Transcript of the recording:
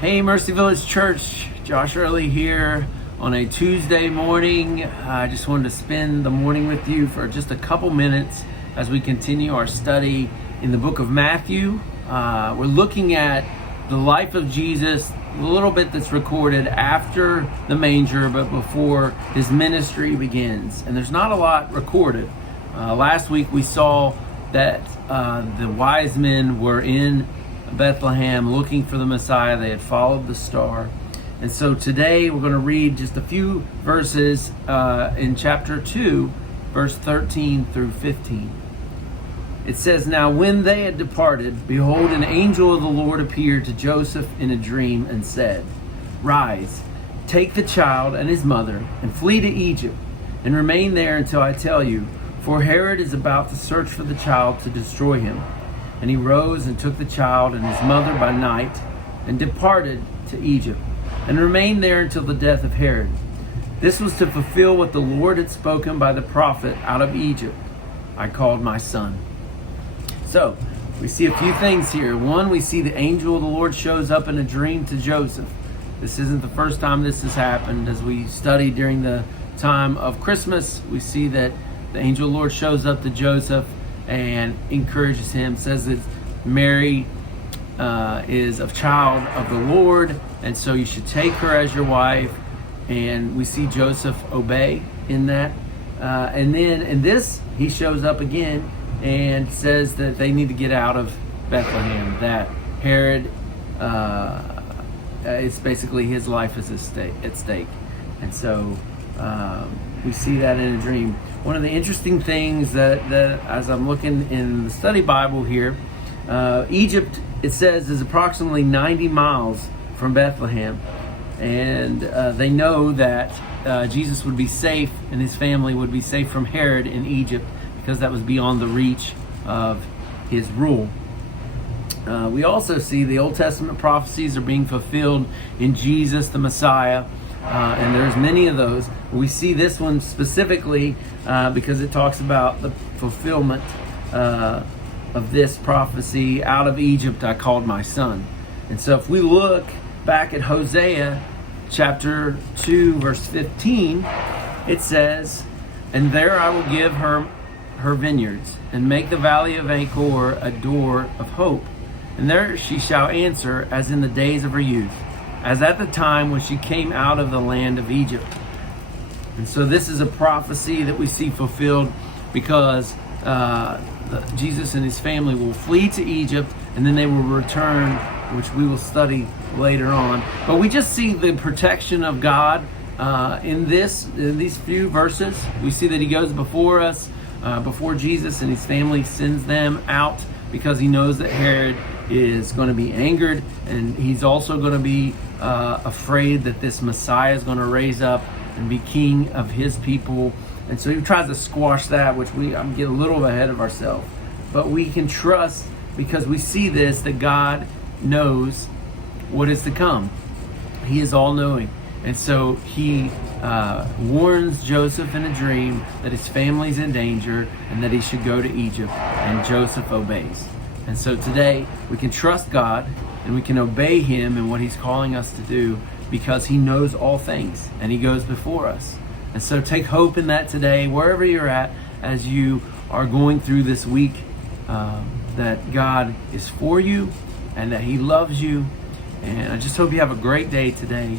Hey, Mercy Village Church, Josh Early here on a Tuesday morning. I just wanted to spend the morning with you for just a couple minutes as we continue our study in the book of Matthew. We're looking at the life of Jesus, a little bit that's recorded after the manger, but before his ministry begins. And there's not a lot recorded. Last week we saw that the wise men were in Bethlehem looking for the Messiah. They had followed the star. And so today we're going to read just a few verses in chapter 2, verse 13 through 15. It says, "Now when they had departed, behold, an angel of the Lord appeared to Joseph in a dream and said, 'Rise, take the child and his mother, and flee to Egypt, and remain there until I tell you, for Herod is about to search for the child to destroy him.' And he rose and took the child and his mother by night, and departed to Egypt, and remained there until the death of Herod. This was to fulfill what the Lord had spoken by the prophet, 'Out of Egypt I called my son.'" So, we see a few things here. One, we see the angel of the Lord shows up in a dream to Joseph. This isn't the first time this has happened. As we study during the time of Christmas, we see that the angel of the Lord shows up to Joseph and encourages him, says that Mary is a child of the Lord, and so you should take her as your wife. And we see Joseph obey in that. And then in this, he shows up again and says that they need to get out of Bethlehem, that Herod, it's basically his life is at stake. And so we see that in a dream. One of the interesting things that as I'm looking in the study Bible here, Egypt, it says, is approximately 90 miles from Bethlehem. And they know that Jesus would be safe and his family would be safe from Herod in Egypt because that was beyond the reach of his rule. We also see the Old Testament prophecies are being fulfilled in Jesus, the Messiah. And there's many of those. We see this one specifically because it talks about the fulfillment of this prophecy, "Out of Egypt I called my son." And so if we look back at Hosea chapter 2 verse 15, it says, "And there I will give her vineyards, and make the valley of Achor a door of hope. And there she shall answer as in the days of her youth, as at the time when she came out of the land of Egypt." And so this is a prophecy that we see fulfilled because Jesus and his family will flee to Egypt, and then they will return, which we will study later on. But we just see the protection of God in these few verses. We see that he goes before us, before Jesus and his family sends them out, because he knows that Herod is going to be angered, and he's also going to be afraid that this Messiah is going to raise up and be king of his people. And so he tries to squash that, which I'm getting a little ahead of ourselves. But we can trust, because we see this, that God knows what is to come. He is all-knowing. And so he warns Joseph in a dream that his family's in danger and that he should go to Egypt, and Joseph obeys. And so today we can trust God and we can obey him in what he's calling us to do, because he knows all things and he goes before us. And so take hope in that today, wherever you're at, as you are going through this week, that God is for you and that he loves you. And I just hope you have a great day today.